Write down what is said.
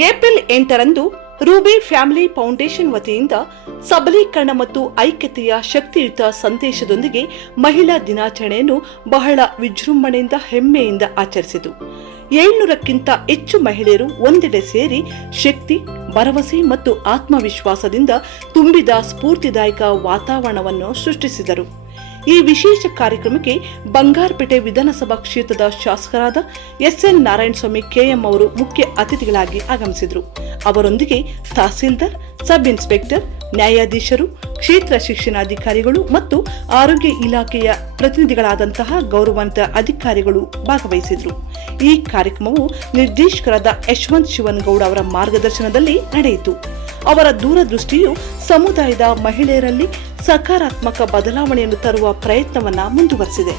April 8ರಂದು Ruby family foundation ವತಿಯಿಂದ ಸಬಲೀಕರಣ ಮತ್ತು ಐಕ್ಯತೆಯ ಶಕ್ತಿಯುತ ಸಂದೇಶದೊಂದಿಗೆ ಮಹಿಳಾ ದಿನಾಚರಣೆಯನ್ನು ಬಹಳ ವಿಜೃಂಭಣೆಯಿಂದ ಹೆಮ್ಮೆಯಿಂದ ಆಚರಿಸಿತು. 700ಕ್ಕಿಂತ ಹೆಚ್ಚು ಮಹಿಳೆಯರು ಒಂದೆಡೆ ಸೇರಿ ಶಕ್ತಿ, ಭರವಸೆ ಮತ್ತು ಆತ್ಮವಿಶ್ವಾಸದಿಂದ ತುಂಬಿದ ಸ್ಫೂರ್ತಿದಾಯಕ ವಾತಾವರಣವನ್ನು ಸೃಷ್ಟಿಸಿದರು. ಈ ವಿಶೇಷ ಕಾರ್ಯಕ್ರಮಕ್ಕೆ ಬಂಗಾರಪೇಟೆ ವಿಧಾನಸಭಾ ಕ್ಷೇತ್ರದ ಶಾಸಕರಾದ ಎಸ್ಎನ್ ನಾರಾಯಣಸ್ವಾಮಿ ಕೆಎಂ ಅವರು ಮುಖ್ಯ ಅತಿಥಿಗಳಾಗಿ ಆಗಮಿಸಿದರು. ಅವರೊಂದಿಗೆ ತಹಸೀಲ್ದಾರ್, ಸಬ್ ಇನ್ಸ್ಪೆಕ್ಟರ್, ನ್ಯಾಯಾಧೀಶರು, ಕ್ಷೇತ್ರ ಶಿಕ್ಷಣಾಧಿಕಾರಿಗಳು ಮತ್ತು ಆರೋಗ್ಯ ಇಲಾಖೆಯ ಪ್ರತಿನಿಧಿಗಳಾದಂತಹ ಗೌರವಾನ್ವಿತ ಅಧಿಕಾರಿಗಳು ಭಾಗವಹಿಸಿದರು. ಈ ಕಾರ್ಯಕ್ರಮವು ನಿರ್ದೇಶಕರಾದ ಯಶವಂತ್ ಶಿವನಗೌಡ ಅವರ ಮಾರ್ಗದರ್ಶನದಲ್ಲಿ ನಡೆಯಿತು. ಅವರ ದೂರದೃಷ್ಟಿಯು ಸಮುದಾಯದ ಮಹಿಳೆಯರಲ್ಲಿ ಸಕಾರಾತ್ಮಕ ಬದಲಾವಣೆಯನ್ನು ತರುವ ಪ್ರಯತ್ನವನ್ನು ಮುಂದುವರೆಸಿದೆ.